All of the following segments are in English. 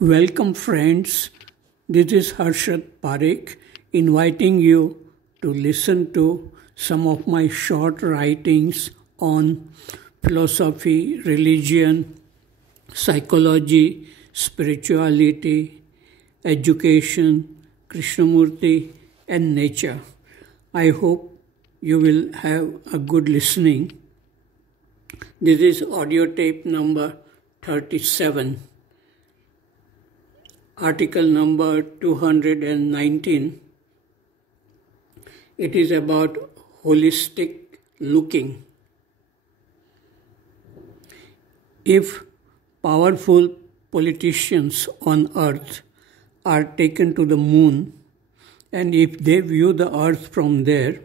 Welcome, friends. This is Harshad inviting you to listen to some of my short writings on philosophy, religion, psychology, spirituality, education, Krishnamurti, and nature. I hope you will have a good listening. This is audio tape number 37. Article number 219. It is about holistic looking. If powerful politicians on earth are taken to the moon, and if they view the earth from there,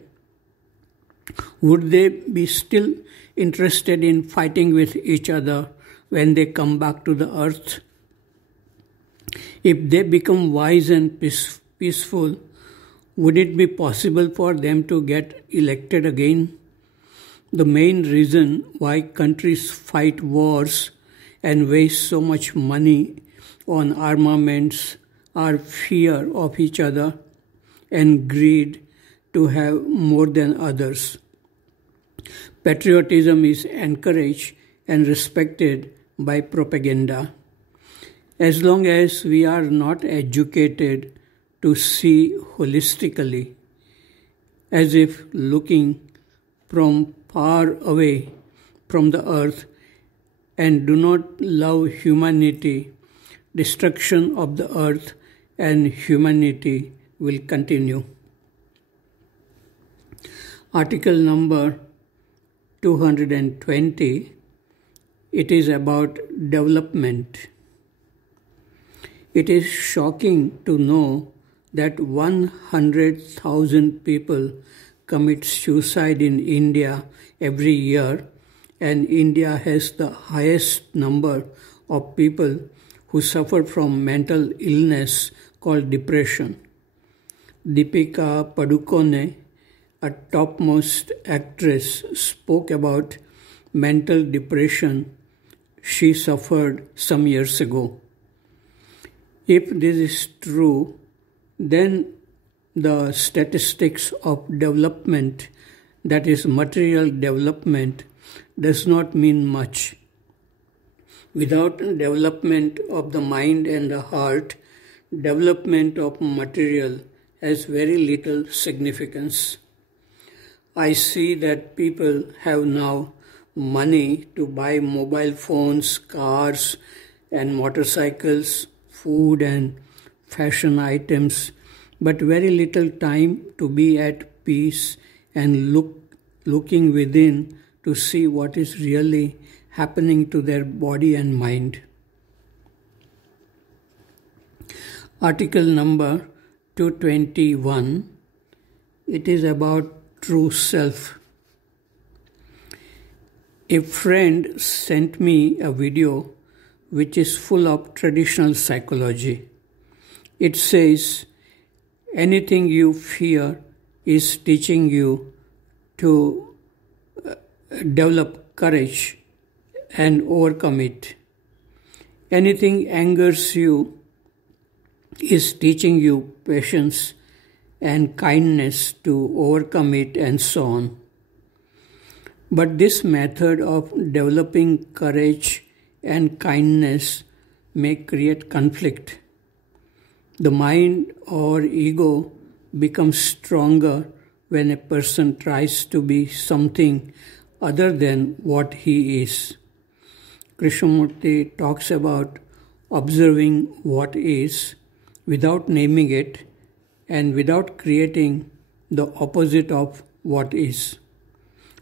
would they be still interested in fighting with each other when they come back to the earth? If they become wise and peaceful, would it be possible for them to get elected again? The main reason why countries fight wars and waste so much money on armaments are fear of each other and greed to have more than others. Patriotism is encouraged and respected by propaganda. As long as we are not educated to see holistically, as if looking from far away from the earth, and do not love humanity, destruction of the earth and humanity will continue. Article number 220. It is about development. It is shocking to know that 100,000 people commit suicide in India every year, and India has the highest number of people who suffer from mental illness called depression. Deepika Padukone, a topmost actress, spoke about mental depression she suffered some years ago. If this is true, then the statistics of development, that is material development, does not mean much. Without development of the mind and the heart, development of material has very little significance. I see that people have now money to buy mobile phones, cars, and motorcycles, food and fashion items, but very little time to be at peace and looking within to see what is really happening to their body and mind. Article number 221. It is about true self. A friend sent me a video which is full of traditional psychology. It says, anything you fear is teaching you to develop courage and overcome it. Anything angers you is teaching you patience and kindness to overcome it, and so on. But this method of developing courage and kindness may create conflict. The mind or ego becomes stronger when a person tries to be something other than what he is. Krishnamurti talks about observing what is without naming it and without creating the opposite of what is.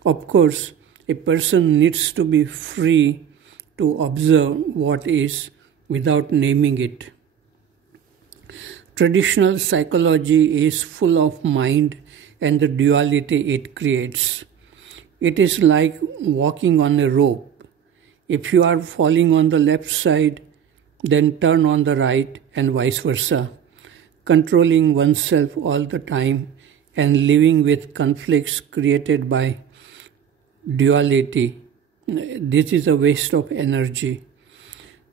Of course, a person needs to be free to observe what is without naming it. Traditional psychology is full of mind and the duality it creates. It is like walking on a rope. If you are falling on the left side, then turn on the right and vice versa, controlling oneself all the time and living with conflicts created by duality. This is a waste of energy.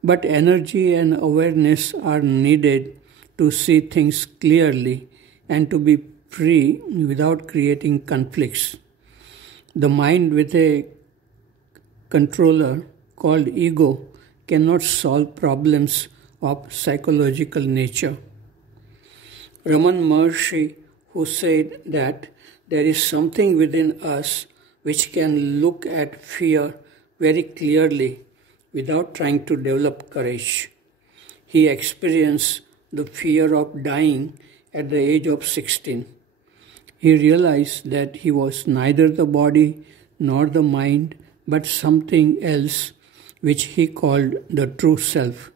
But energy and awareness are needed to see things clearly and to be free without creating conflicts. The mind with a controller called ego cannot solve problems of psychological nature. Raman Maharshi, who said that there is something within us which can look at fear very clearly without trying to develop courage. He experienced the fear of dying at the age of 16. He realized that he was neither the body nor the mind, but something else which he called the true self.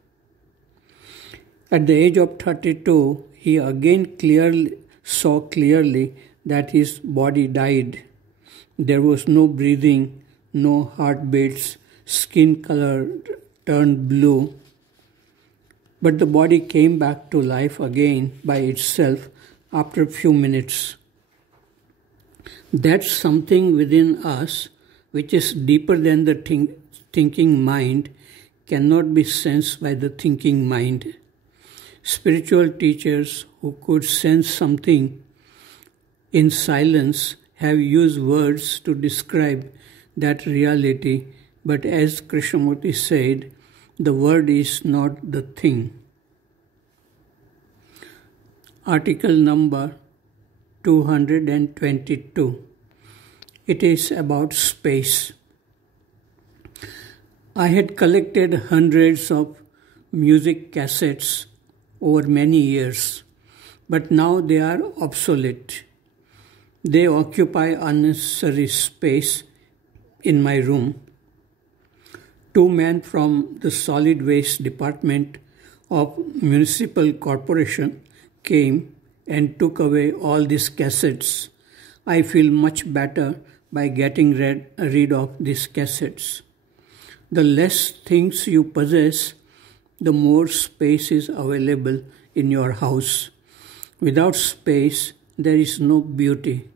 At the age of 32, he again saw clearly that his body died. There was no breathing, no heartbeats, skin color turned blue. But the body came back to life again by itself after a few minutes. That something within us, which is deeper than the thinking mind, cannot be sensed by the thinking mind. Spiritual teachers who could sense something in silence have used words to describe that reality, but as Krishnamurti said, the word is not the thing. Article number 222. It is about space. I had collected hundreds of music cassettes over many years, but now they are obsolete. They occupy unnecessary space in my room. Two men from the solid waste department of municipal corporation came and took away all these cassettes. I feel much better by getting rid of these cassettes. The less things you possess, the more space is available in your house. Without space, there is no beauty.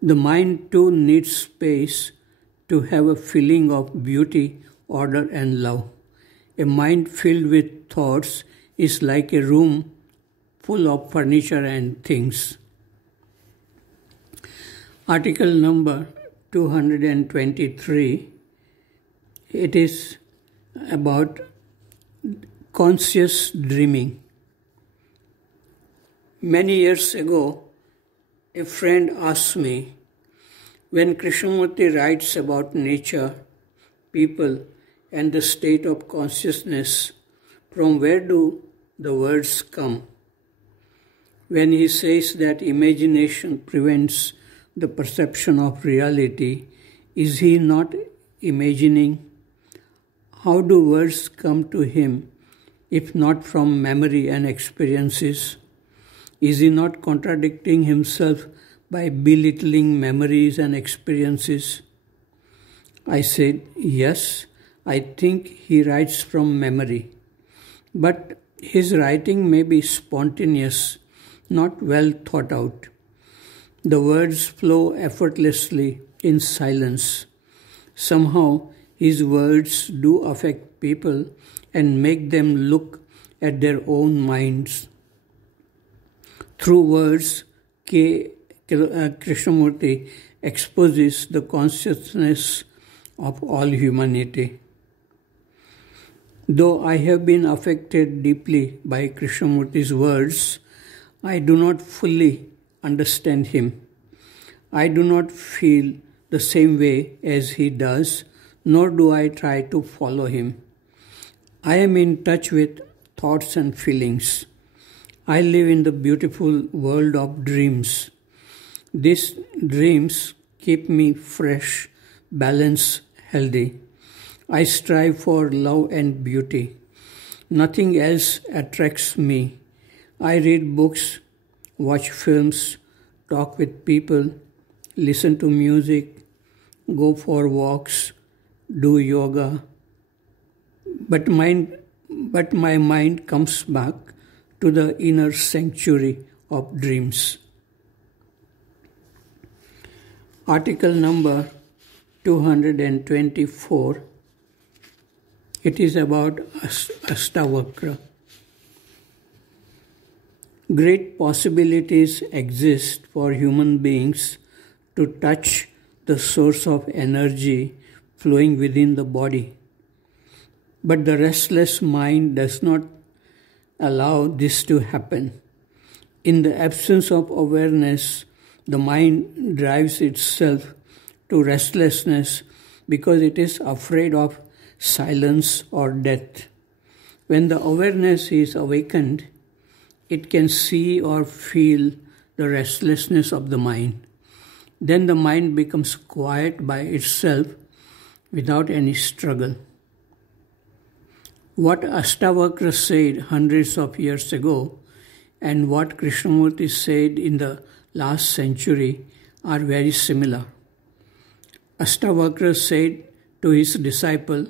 The mind too needs space to have a feeling of beauty, order, and love. A mind filled with thoughts is like a room full of furniture and things. Article number 223. It is about conscious dreaming. Many years ago, a friend asked me, when Krishnamurti writes about nature, people, and the state of consciousness, from where do the words come? When he says that imagination prevents the perception of reality, is he not imagining? How do words come to him if not from memory and experiences? Is he not contradicting himself by belittling memories and experiences? I said, yes, I think he writes from memory. But his writing may be spontaneous, not well thought out. The words flow effortlessly in silence. Somehow, his words do affect people and make them look at their own minds. Through words, Krishnamurti exposes the consciousness of all humanity. Though I have been affected deeply by Krishnamurti's words, I do not fully understand him. I do not feel the same way as he does, nor do I try to follow him. I am in touch with thoughts and feelings. I live in the beautiful world of dreams. These dreams keep me fresh, balanced, healthy. I strive for love and beauty. Nothing else attracts me. I read books, watch films, talk with people, listen to music, go for walks, do yoga. But my mind comes back to the inner sanctuary of dreams. Article number 224. It is about Astavakra. Great possibilities exist for human beings to touch the source of energy flowing within the body. But the restless mind does not allow this to happen. In the absence of awareness, the mind drives itself to restlessness because it is afraid of silence or death. When the awareness is awakened, it can see or feel the restlessness of the mind. Then the mind becomes quiet by itself without any struggle. What Astavakra said hundreds of years ago and what Krishnamurti said in the last century are very similar. Astavakra said to his disciple,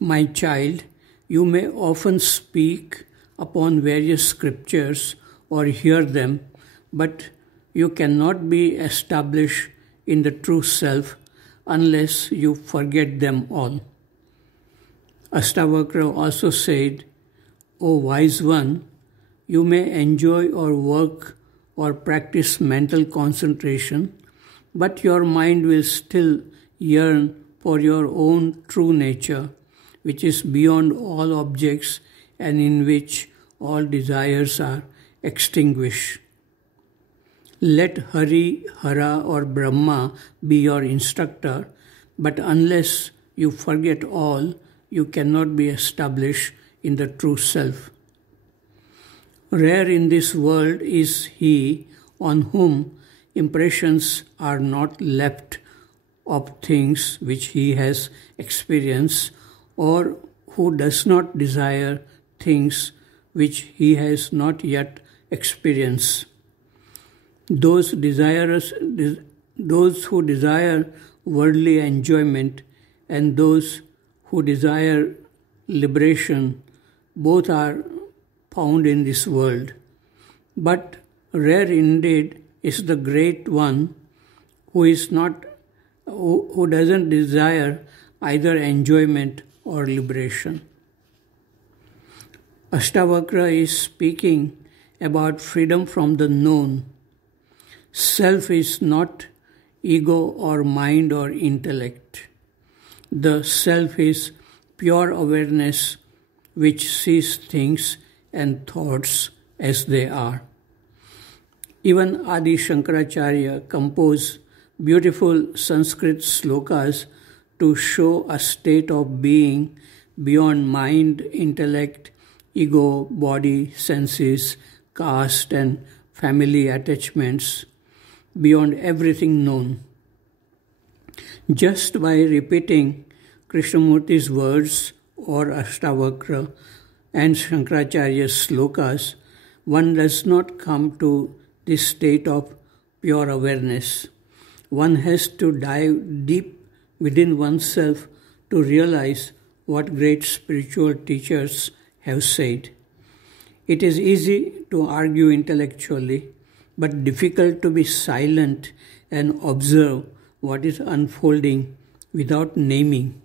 "My child, you may often speak upon various scriptures or hear them, but you cannot be established in the true self unless you forget them all." Astavakra also said, "O wise one, you may enjoy or work or practice mental concentration, but your mind will still yearn for your own true nature, which is beyond all objects and in which all desires are extinguished. Let Hari, Hara or Brahma be your instructor, but unless you forget all, you cannot be established in the true self. Rare in this world is he on whom impressions are not left of things which he has experienced, or who does not desire things which he has not yet experienced. Those who desire worldly enjoyment and those who desire liberation, both are found in this world. But rare indeed is the great one who doesn't desire either enjoyment or liberation. Astavakra is speaking about freedom from the known. Self is not ego or mind or intellect. The self is pure awareness which sees things and thoughts as they are. Even Adi Shankaracharya composed beautiful Sanskrit slokas to show a state of being beyond mind, intellect, ego, body, senses, caste and family attachments, beyond everything known. Just by repeating Krishnamurti's words or Astavakra and Shankaracharya's slokas, one does not come to this state of pure awareness. One has to dive deep within oneself to realize what great spiritual teachers have said. It is easy to argue intellectually, but difficult to be silent and observe what is unfolding without naming.